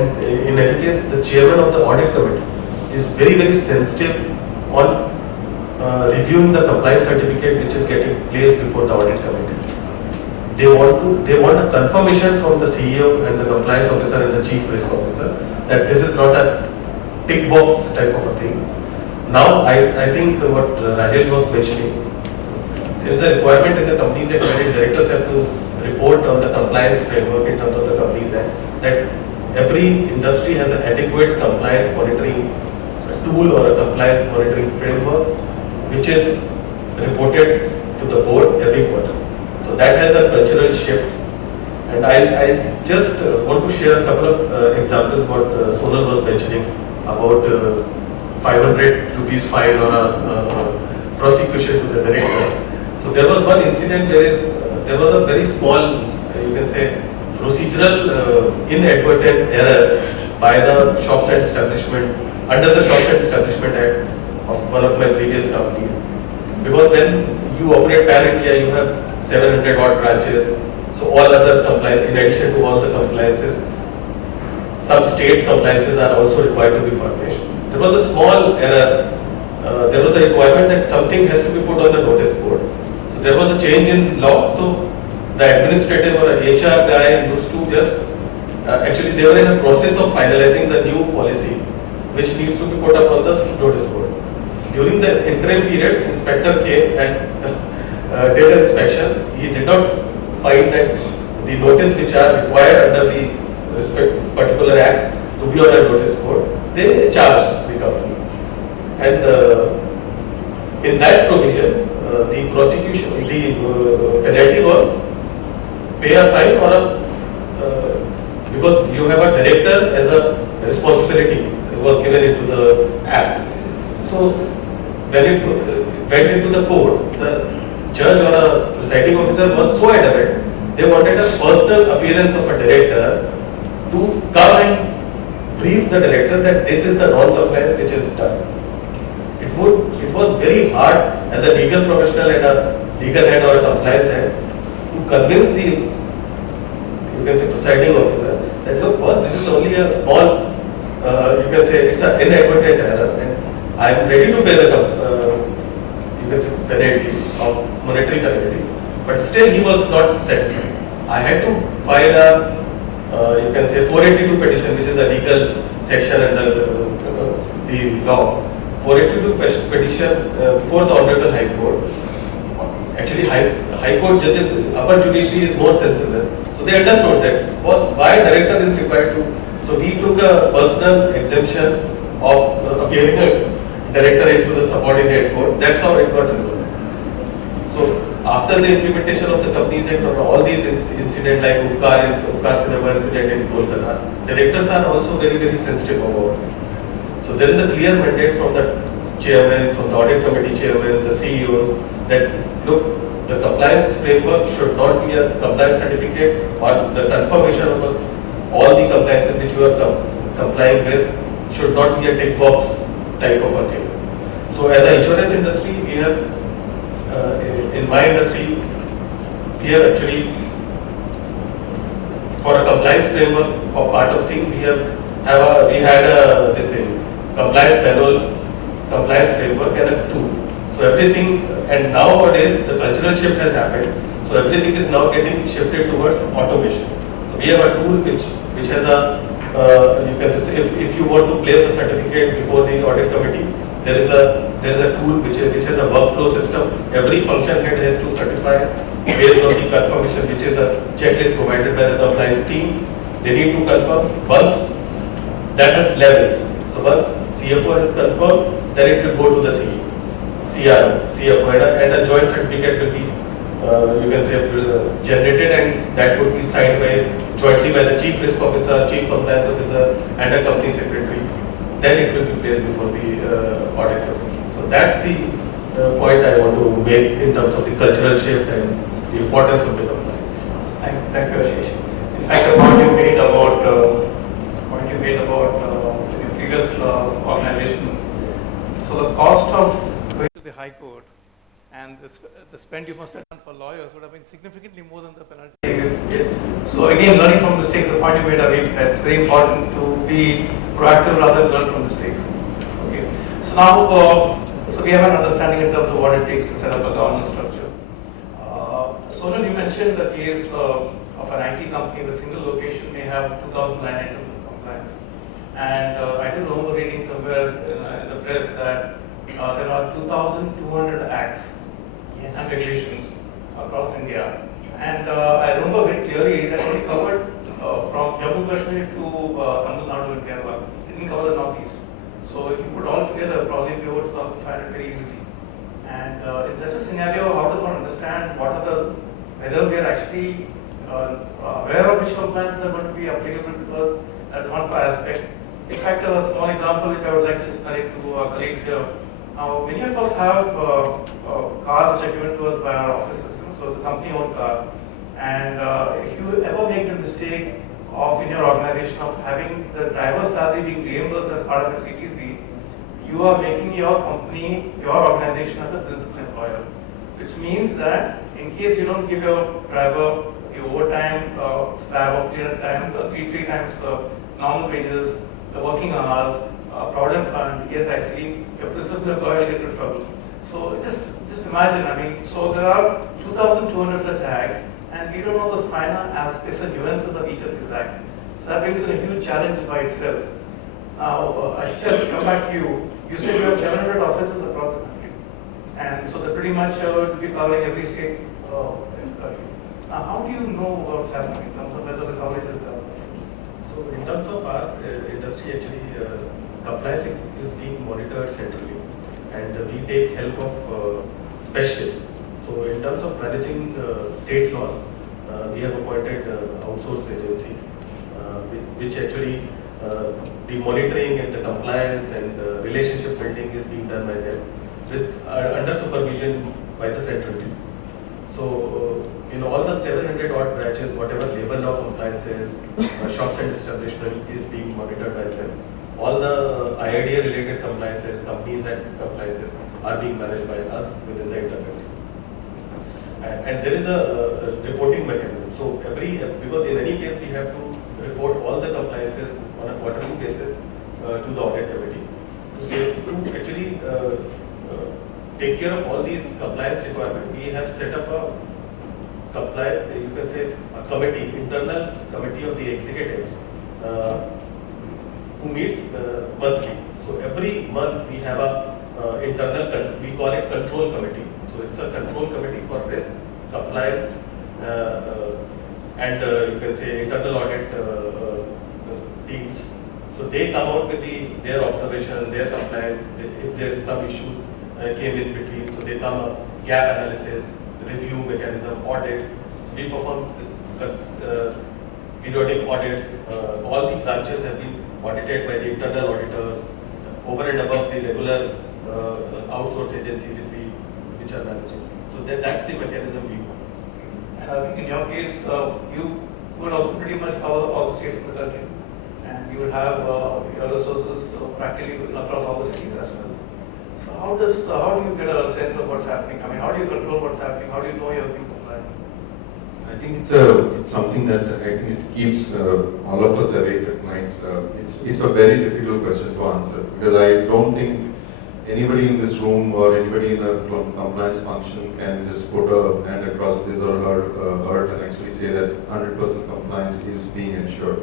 And in any case, the chairman of the audit committee is very, very sensitive on reviewing the compliance certificate which is getting placed before the audit committee. They want a confirmation from the CEO and the compliance officer and the chief risk officer that this is not a tick box type of a thing. Now, I think what Rajesh was mentioning, there is a requirement in the Companies Act where directors have to report on the compliance framework in terms of the Companies Act, that every industry has an adequate compliance monitoring tool or a compliance monitoring framework which is reported to the board every quarter. So that has a cultural shift. And I just want to share a couple of examples what Sonal was mentioning about 500 rupees fine or a prosecution to the director. So there was one incident where there was a very small, you can say, procedural inadvertent error by the Shops and Establishment, under the Shops and Establishment Act of one of my previous companies. Because when you operate pan-India, you have 700 odd branches. So all other compliance, in addition to all the compliances, some state compliances are also required to be furnished. There was a small error. There was a requirement that something has to be put on the notice board. So there was a change in law. So the administrative or HR guy used to just, actually they were in a process of finalizing the new policy which needs to be put up on the notice board. During the interim period, inspector came and did an inspection. He did not find that the notice which are required under the particular act to be on a notice board, they charged the company. And in that provision, the prosecution, the penalty was pay a fine or because you have a director as a responsibility was given into the act. So when it went into the court, the judge or a presiding officer was so adamant, they wanted a personal appearance of a director to come and brief the director that this is the non-compliance which is done. It was very hard as a legal professional and a legal head or a compliance head to convince the, you can say, presiding officer that look, boss, this is only a small, you can say, it's an inadvertent error, and I am ready to pay the, you can say, penalty of monetary penalty. But still, he was not satisfied. I had to file a, you can say, 482 petition, which is a legal section under the law. 482 petition before the Honorable High Court. Actually, High Court judges, upper judiciary is more sensible. So they understood that why director is required to. So we took a personal exemption of appearing a director into the subordinate court. That's how it got resolved. So after the implementation of the Companies Act, all these incidents like Ukar Cinema incident in Kolkata, directors are also very, very sensitive about this. So there is a clear mandate from the chairman, from the audit committee chairman, the CEOs that look, the compliance framework should not be a compliance certificate or the confirmation of all the compliances which you are complying with should not be a tick box type of a thing. So as an insurance industry, we have, in my industry, we have actually, for a compliance framework or part of things, we had this thing, compliance manual, compliance framework and a tool. So everything, and nowadays the cultural shift has happened. So everything is now getting shifted towards automation. So we have a tool which has a, you can say, if you want to place a certificate before the audit committee, there is a tool which has a workflow system. Every function head has to certify based on the confirmation, which is a checklist provided by the compliance team. They need to confirm. Once that has levels. So once CFO has confirmed, then it will go to the CFO, and a joint certificate will be, you can say, generated, and that would be signed jointly by the chief risk officer, chief compliance officer, and a company secretary. Then it will be placed before the audit committee. So that's the point I want to make in terms of the cultural shift and the importance of the compliance. Thank you, Ashish. In fact, the point you made about the previous organization. So the cost of going to the High Court and the spend you must have done for lawyers would have been significantly more than the penalty. Yes. So again, learning from mistakes, the point you made, Avi, it's very important to be proactive rather than learn from mistakes. Okay. So now, so we have an understanding in terms of what it takes to set up a governance structure. Sonal, you mentioned the case of an IT company with a single location may have 2,000 line items of compliance. And I did remember reading somewhere in the press that there are 2,200 acts and regulations across India. And I remember very clearly that it covered from Jammu Kashmir to Tamil Nadu and Kerala. It didn't cover the northeast. So if you put all together, probably we would find it very easily. And in such a scenario, how does one understand what are the, whether we are actually aware of which compliances are going to be applicable to us? That's one aspect. In fact, a small example which I would like to just narrate to our colleagues here. Many of us have cars which are given to us by our offices, so it's a company-owned car. And if you ever make the mistake of in your organization of having the driver's salary being reimbursed as part of the CTC, you are making your company, your organization as a principal employer. Which means that in case you don't give your driver the overtime slab of 300 times, three times normal wages, the working hours, provident fund, ESIC, your principal employer will get into trouble. So just imagine, I mean, so there are 2,200 such acts, and we don't know the final aspects and nuances of each of these acts. So that brings in a huge challenge by itself. Now, Ashish, let's come back to you. You said you have 700 offices across the country, and so they pretty much will be covering every state in the country. Now, how do you know what's happening in terms of whether the coverage is there? So in terms of our industry, actually, compliance is being monitored centrally, and we take help of specialists. So in terms of managing state laws, we have appointed outsourced agencies, which actually the monitoring and the compliance and relationship building is being done by them, with under supervision by the central team. So in all the 700 odd branches, whatever labor law compliances, shops and establishment is being monitored by them. All the IIDA related compliances, companies act compliances are being managed by us within the internet. And there is a reporting mechanism. So because in any case we have to report all the compliances on a quarterly basis to the audit committee to actually take care of all these compliance requirements. We have set up a compliance, you can say a committee, internal committee of the executives who meets monthly. So every month we have a internal, we call it control committee. So it's a control committee for risk, compliance, and you can say internal audit teams. So they come out with their observation, their compliance. If there is some issues came in between, so they come up, gap analysis, review mechanism, audits. So we perform periodic audits. All the branches have been audited by the internal auditors over and above the regular outsource agency which are managing. So that's the mechanism we follow. And I think in your case, you would also pretty much cover all the states in the country, and you would have your resources practically across all the cities as well. So how do you get a sense of what's happening? I mean, how do you control what's happening? How do you know you're being compliant? I think it's something that I think it keeps all of us awake at night. It's a very difficult question to answer, because I don't think anybody in this room or anybody in a compliance function can just put a hand across his or her heart and actually say that 100% compliance is being ensured.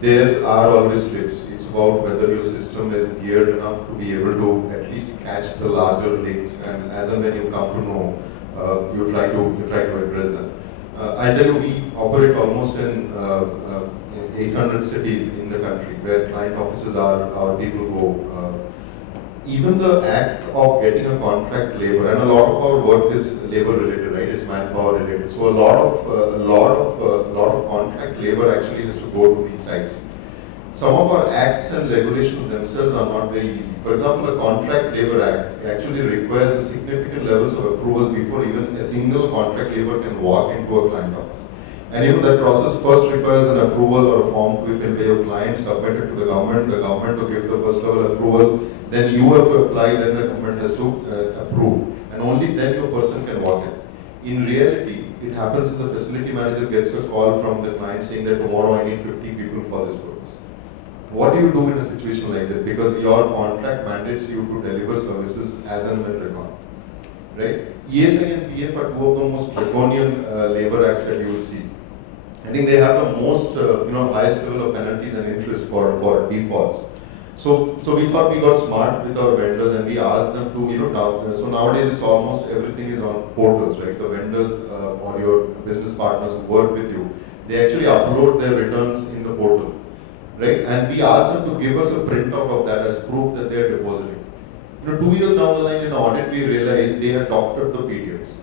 There are always slips. It's about whether your system is geared enough to be able to at least catch the larger leaks, and as and when you come to know, you try to address them. I tell you, we operate almost in 800 cities in the country where client offices are, our people go. Even the act of getting a contract labor, and a lot of our work is labor related, right? It's manpower related. So a lot of contract labor actually has to go to these sites. Some of our acts and regulations themselves are not very easy. For example, the Contract Labor Act actually requires significant levels of approvals before even a single contract labor can walk into a client office. And even that process first requires an approval or a form to be filled by your client, submitted to the government to give the first level approval, then you have to apply, then the government has to approve, and only then your person can walk in. In reality, it happens as a facility manager gets a call from the client saying that tomorrow I need 50 people for this purpose. What do you do in a situation like that? Because your contract mandates you to deliver services as and when required. Right? ESI and PF are two of the most draconian labor acts that you will see. I think they have the most, highest level of penalties and interest for defaults. So we thought we got smart with our vendors and we asked them to, so nowadays it's almost everything is on portals, right? The vendors or your business partners who work with you, they actually upload their returns in the portal, right? And we asked them to give us a printout of that as proof that they are depositing. 2 years down the line in audit, we realized they had doctored the PDFs.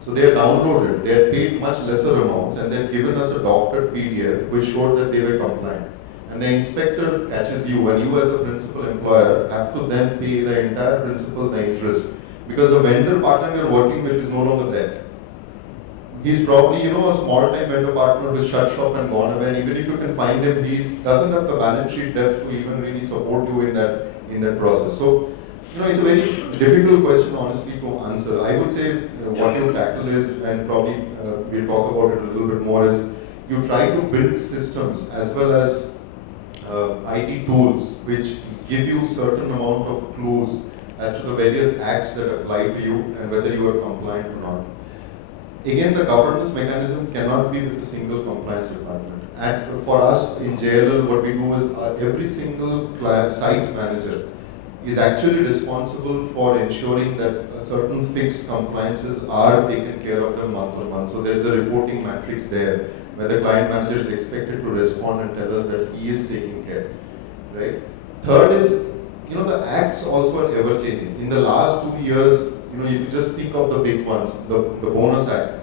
So they had downloaded, they had paid much lesser amounts and they had given us a doctored PDF which showed that they were compliant. And the inspector catches you and you as a principal employer have to then pay the entire principal, the interest. Because the vendor partner you're working with is no longer there. He's probably, a small-time vendor partner who's shut shop and gone away. And even if you can find him, he doesn't have the balance sheet depth to even really support you in that process. So, it's a very difficult question, honestly, to answer. I would say what you tackle is, and probably we'll talk about it a little bit more, is you try to build systems as well as IT tools which give you certain amount of clues as to the various acts that apply to you and whether you are compliant or not. Again, the governance mechanism cannot be with a single compliance department. And for us in JLL, what we do is every single site manager is actually responsible for ensuring that certain fixed compliances are taken care of them month on month. So there is a reporting matrix there where the client manager is expected to respond and tell us that he is taking care, right? Third is, the acts also are ever changing. In the last 2 years, if you just think of the big ones, the Bonus Act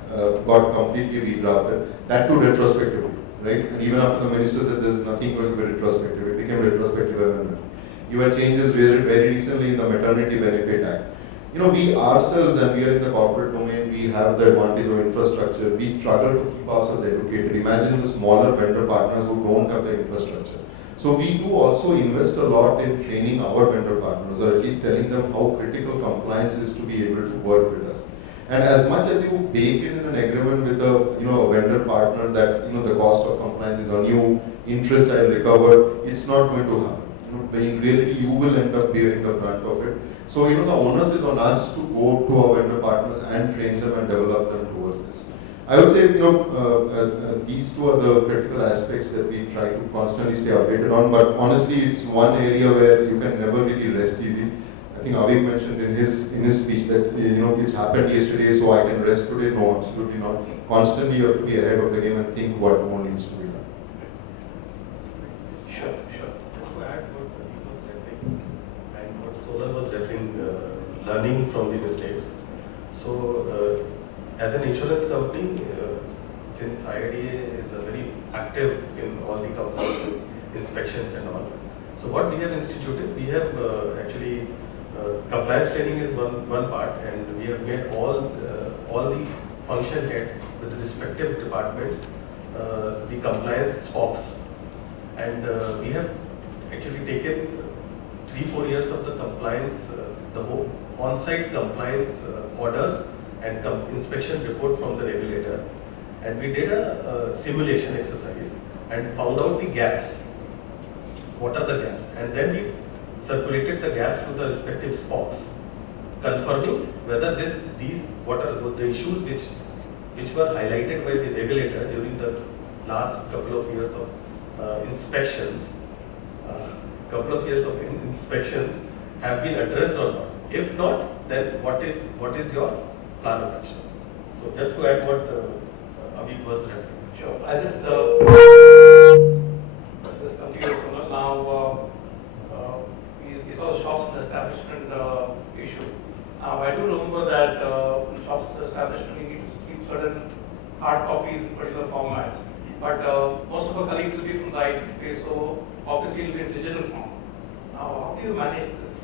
got completely redrafted, that too retrospectively, right? And even after the minister said there is nothing going to be retrospective, it became retrospective amendment. You had changes very recently in the Maternity Benefit Act. We ourselves, and we are in the corporate domain, we have the advantage of infrastructure. We struggle to keep ourselves educated. Imagine the smaller vendor partners who don't have the infrastructure. So we do also invest a lot in training our vendor partners, or at least telling them how critical compliance is to be able to work with us. And as much as you bake in an agreement with a vendor partner that the cost of compliance is on you, interest I'll recover, it's not going to happen. In reality, you will end up bearing the brunt of it. So, the onus is on us to go to our vendor partners and train them and develop them towards this. I would say, these two are the critical aspects that we try to constantly stay updated on. But honestly, it's one area where you can never really rest easy. I think Avik mentioned in his speech that it's happened yesterday, so I can rest today. No, absolutely not. Constantly, you have to be ahead of the game and think what more needs to be done. Sure. To add what he was referring and what Solar was referring, learning from the mistakes. So, as an insurance company, since IIDA is very active in all the compliance inspections and all, so what we have instituted, we have actually compliance training is one part, and we have made all the function head with the respective departments the compliance ops, and we have actually taken 3-4 years of the compliance, the whole on-site compliance orders and inspection report from the regulator, and we did a simulation exercise and found out the gaps. What are the gaps? And then we circulated the gaps to the respective spots, confirming whether what are the issues which were highlighted by the regulator during the last couple of years of inspections. Inspections have been addressed or not. If not, then what is your plan of actions? So just to add what Avik was referring. Sure. I just continue. So now we saw the shops and establishment issue. Now I do remember that in shops and establishment you need to keep certain hard copies in particular formats. But most of our colleagues will be from the IT space, so obviously it will be in digital form. Now, how do you manage this?